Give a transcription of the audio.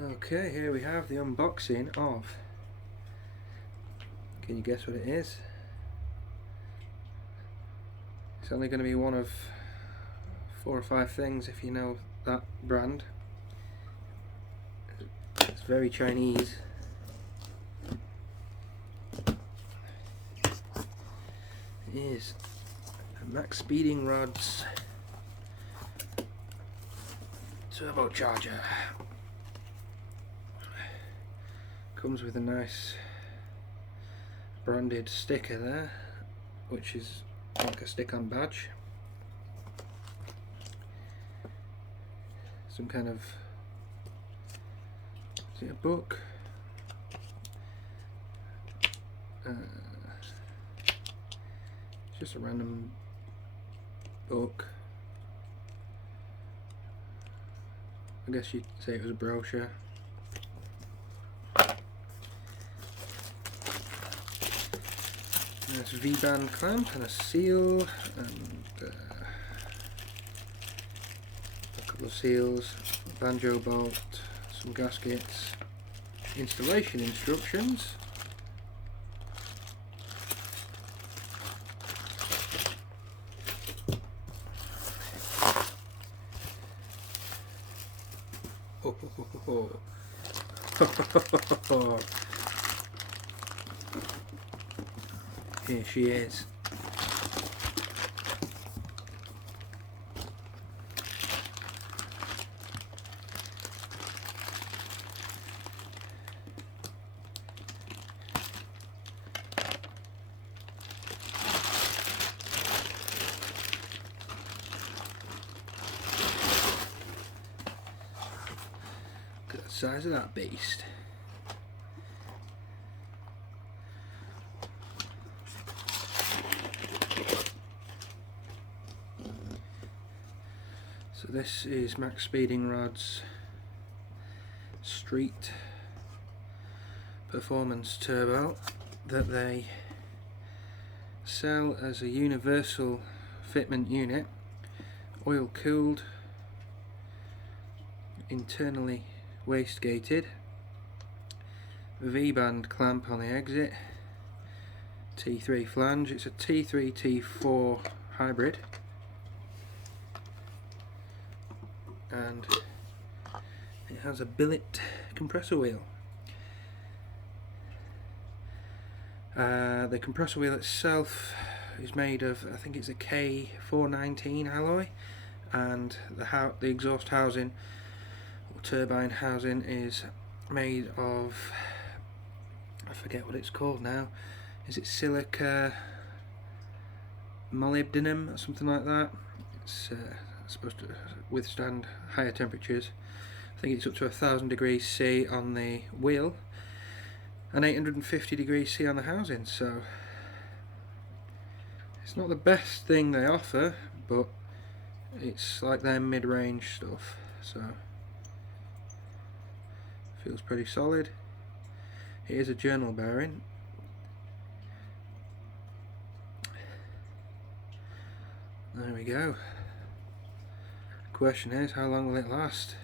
Okay, here we have the unboxing of, can you guess what it is? It's only going to be one of 4 or 5 things if you know that brand. It's very Chinese. It is a MaxpeedingRods turbocharger. Comes with a nice branded sticker there, which is like a stick-on badge. Some kind of, is it a book? It's just a random book. I guess you'd say it was a brochure. There's a V-band clamp and a seal and a couple of seals, a banjo bolt, some gaskets, installation instructions, here she is. Look at the size of that beast. So this is MaxpeedingRods Street Performance Turbo that they sell as a universal fitment unit, oil cooled, internally wastegated, V-band clamp on the exit, T3 flange. It's a T3 T4 hybrid, and it has a billet compressor wheel. The compressor wheel itself is made of, I think it's a K419 alloy, and the exhaust housing or turbine housing is made of, I forget what it's called now. Is it silica molybdenum or something like that? It's supposed to withstand higher temperatures. I think it's up to 1000 degrees C on the wheel and 850 degrees C on the housing, so it's not the best thing they offer, but it's like their mid-range stuff, so feels pretty solid. It is a journal bearing. There we go. Question is, how long will it last?